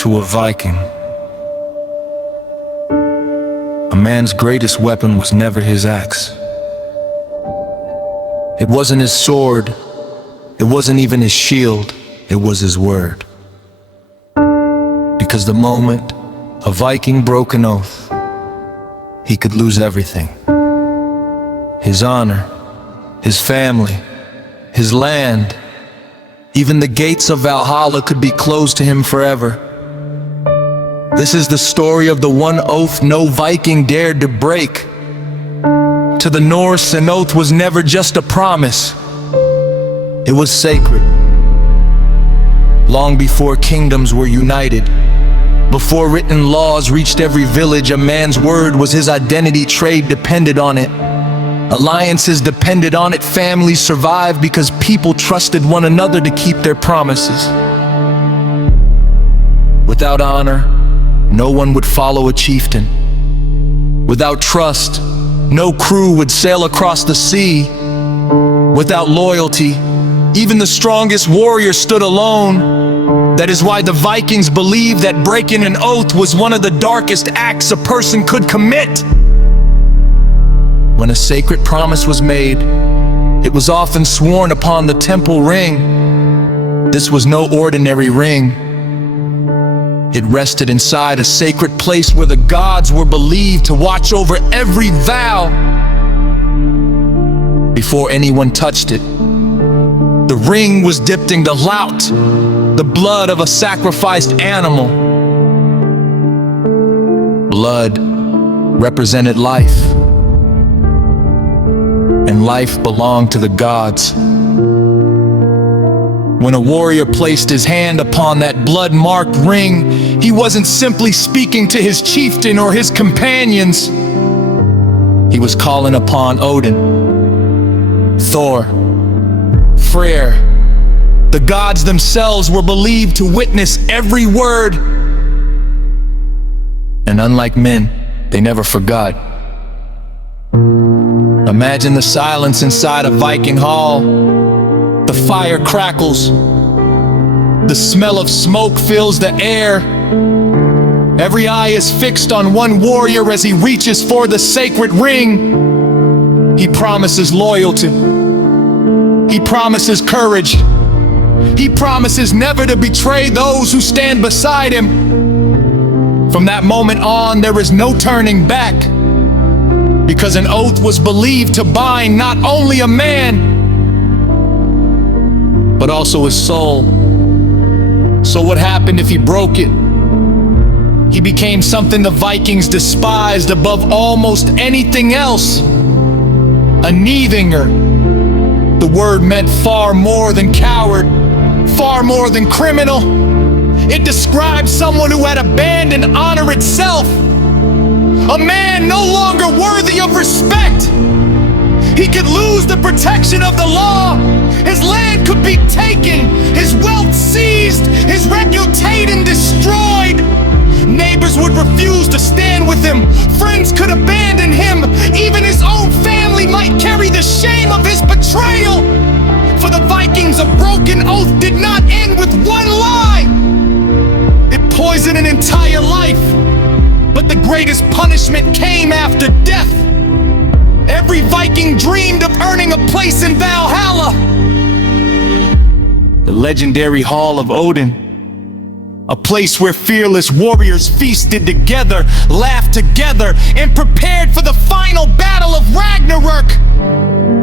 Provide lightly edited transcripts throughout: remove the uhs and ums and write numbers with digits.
to a Viking. A man's greatest weapon was never his axe. It wasn't his sword, it wasn't even his shield, it was his word. Because the moment a Viking broke an oath, he could lose everything. His honor, his family, his land, even the gates of Valhalla could be closed to him forever. This is the story of the one oath no Viking dared to break. To the Norse, an oath was never just a promise. It was sacred. Long before kingdoms were united, before written laws reached every village, a man's word was his identity. Trade depended on it. Alliances depended on it. Families survived because people trusted one another to keep their promises. Without honor, no one would follow a chieftain. Without trust, no crew would sail across the sea. Without loyalty, even the strongest warrior stood alone. That is why the Vikings believed that breaking an oath was one of the darkest acts a person could commit. When a sacred promise was made, it was often sworn upon the temple ring. This was no ordinary ring. It rested inside a sacred place where the gods were believed to watch over every vow. Before anyone touched it, the ring was dipped in the hlaut, the blood of a sacrificed animal. Blood represented life, and life belonged to the gods. When a warrior placed his hand upon that blood-marked ring, he wasn't simply speaking to his chieftain or his companions. He was calling upon Odin, Thor, Freyr. The gods themselves were believed to witness every word. And unlike men, they never forgot. Imagine the silence inside a Viking hall. The fire crackles. The smell of smoke fills the air. Every eye is fixed on one warrior as he reaches for the sacred ring. He promises loyalty. He promises courage. He promises never to betray those who stand beside him. From that moment on, there is no turning back, because an oath was believed to bind not only a man, but also his soul. So what happened if he broke it? He became something the Vikings despised above almost anything else. A Niðingr. The word meant far more than coward, far more than criminal. It described someone who had abandoned honor itself. A man no longer worthy of respect. He could lose the protection of the law. His land could be taken, his wealth seized, his reputation destroyed. Neighbors would refuse to stand with him. Friends could abandon him. Even his own family might carry the shame of his betrayal. For the Vikings, a broken oath did not end with one lie. It poisoned an entire life. But the greatest punishment came after death. Every Viking dreamed of earning a place in Valhalla, the legendary Hall of Odin. A place where fearless warriors feasted together, laughed together, and prepared for the final battle of Ragnarok.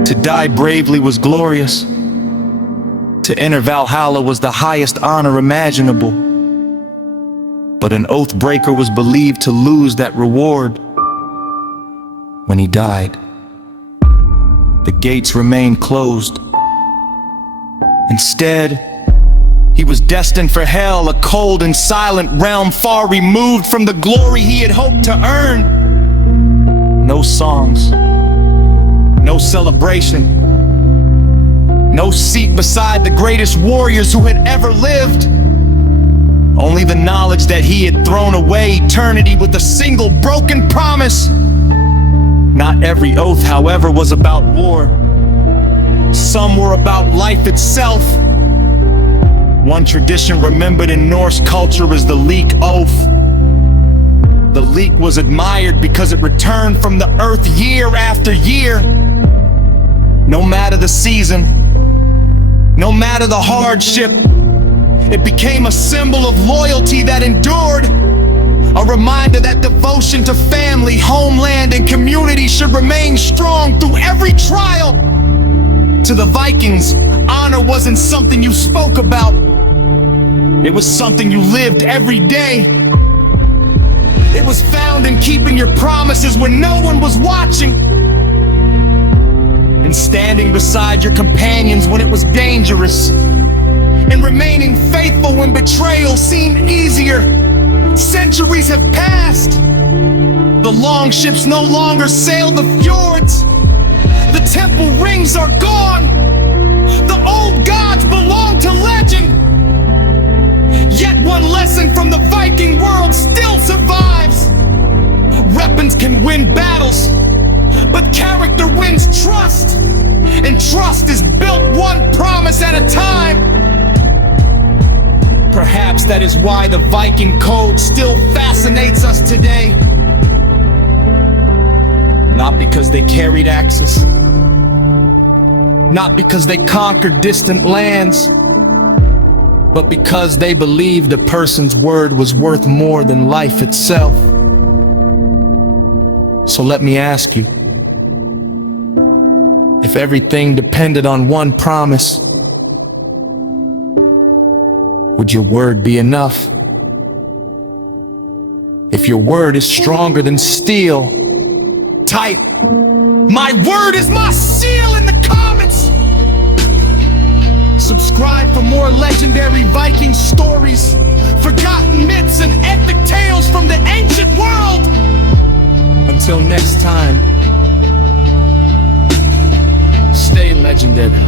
To die bravely was glorious. To enter Valhalla was the highest honor imaginable. But an oath breaker was believed to lose that reward. When he died, the gates remained closed. Instead, he was destined for hell, a cold and silent realm far removed from the glory he had hoped to earn. No songs, no celebration, no seat beside the greatest warriors who had ever lived. Only the knowledge that he had thrown away eternity with a single broken promise. Not every oath, however, was about war. Some were about life itself. One tradition remembered in Norse culture is the leek oath. The leek was admired because it returned from the earth year after year. No matter the season, no matter the hardship, it became a symbol of loyalty that endured. A reminder that devotion to family, homeland, and community should remain strong through every trial. To the Vikings, honor wasn't something you spoke about. It was something you lived every day. It was found in keeping your promises when no one was watching, and standing beside your companions when it was dangerous, and remaining faithful when betrayal seemed easier. Centuries have passed. The longships no longer sail the fjords. The temple rings are gone. The old gods belong to legend. Yet one lesson from the Viking world still survives. Weapons can win battles, but character wins trust. And trust is built one promise at a time. Perhaps that is why the Viking code still fascinates us today. Not because they carried axes, not because they conquered distant lands, but because they believed a person's word was worth more than life itself. So let me ask you, if everything depended on one promise, would your word be enough? If your word is stronger than steel, type, "My word is my seal" in the comments. Subscribe for more legendary Viking stories, forgotten myths and epic tales from the ancient world. Until next time, stay legendary.